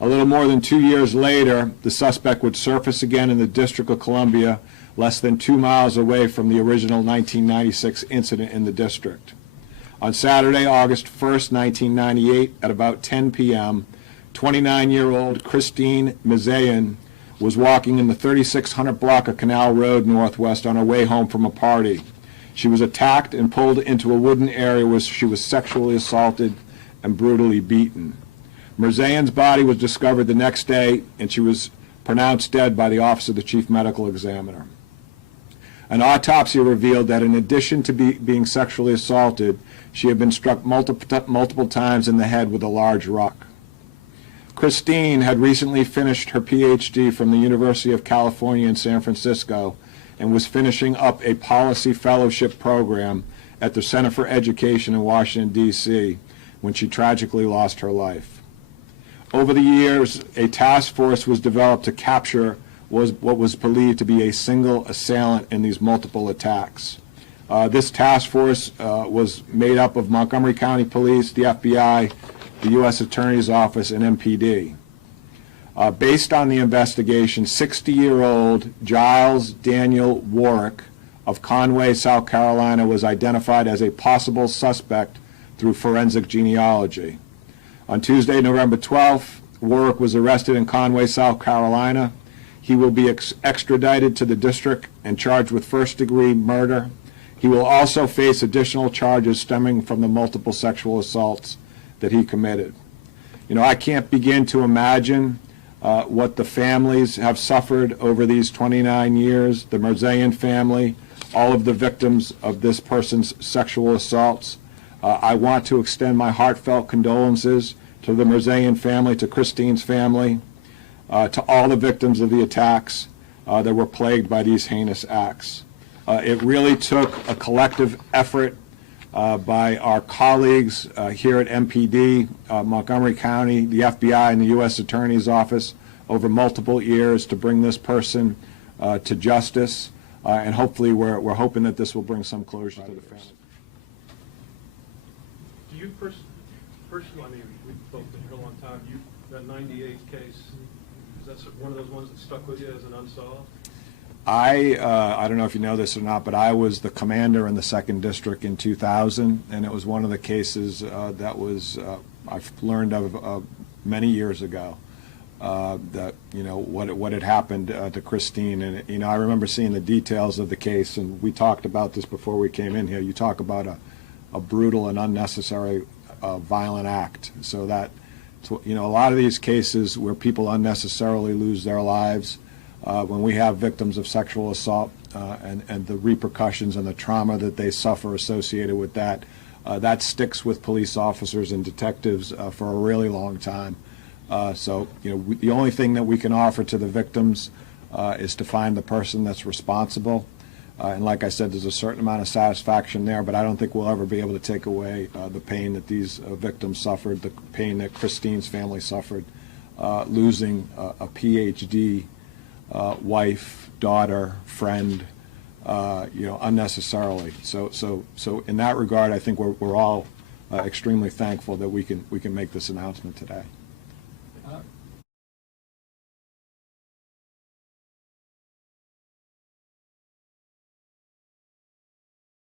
A little more than 2 years later, the suspect would surface again in the District of Columbia, less than 2 miles away from the original 1996 incident in the district. On Saturday, August 1st, 1998, at about 10 p.m., 29-year-old Christine Mirzayan was walking in the 3600 block of Canal Road Northwest on her way home from a party. She was attacked and pulled into a wooden area where she was sexually assaulted and brutally beaten. Mirzayan's body was discovered the next day, and she was pronounced dead by the Office of the Chief Medical Examiner. An autopsy revealed that in addition to being sexually assaulted, she had been struck multiple times in the head with a large rock. Christine had recently finished her Ph.D. from the University of California in San Francisco and was finishing up a policy fellowship program at the Center for Education in Washington, D.C., when she tragically lost her life. Over the years, a task force was developed to capture what was believed to be a single assailant in these multiple attacks. This task force was made up of Montgomery County Police, the FBI, the U.S. Attorney's Office, and MPD. Based on the investigation, 60-year-old Giles Daniel Warwick of Conway, South Carolina, was identified as a possible suspect through forensic genealogy. On Tuesday, November 12th, Warwick was arrested in Conway, South Carolina. He will be extradited to the district and charged with first-degree murder. He will also face additional charges stemming from the multiple sexual assaults that he committed. You know, I can't begin to imagine what the families have suffered over these 29 years, the Mirzayan family, all of the victims of this person's sexual assaults. I want to extend my heartfelt condolences to the Mirzayan family, to Christine's family, to all the victims of the attacks that were plagued by these heinous acts. It really took a collective effort by our colleagues here at MPD, Montgomery County, the FBI, and the U.S. Attorney's Office over multiple years to bring this person to justice, and hopefully we're hoping that this will bring some closure to the family. Do you personally, I mean, we've both been here a long time, that 98 case, is that one of those ones that stuck with you as an unsolved? I don't know if you know this or not, but I was the commander in the 2nd District in 2000, and it was one of the cases that was, I've learned of many years ago, that, you know, what had happened to Christine. And, you know, I remember seeing the details of the case, and we talked about this before we came in here. You talk about a brutal and unnecessary violent act. So that, you know, a lot of these cases where people unnecessarily lose their lives, when we have victims of sexual assault and the repercussions and the trauma that they suffer associated with that, that sticks with police officers and detectives for a really long time. So, you know, the only thing that we can offer to the victims is to find the person that's responsible. And like I said, there's a certain amount of satisfaction there, but I don't think we'll ever be able to take away the pain that these victims suffered, the pain that Christine's family suffered, losing a PhD wife, daughter, friend, you know, unnecessarily. So in that regard, I think we're all extremely thankful that we can make this announcement today.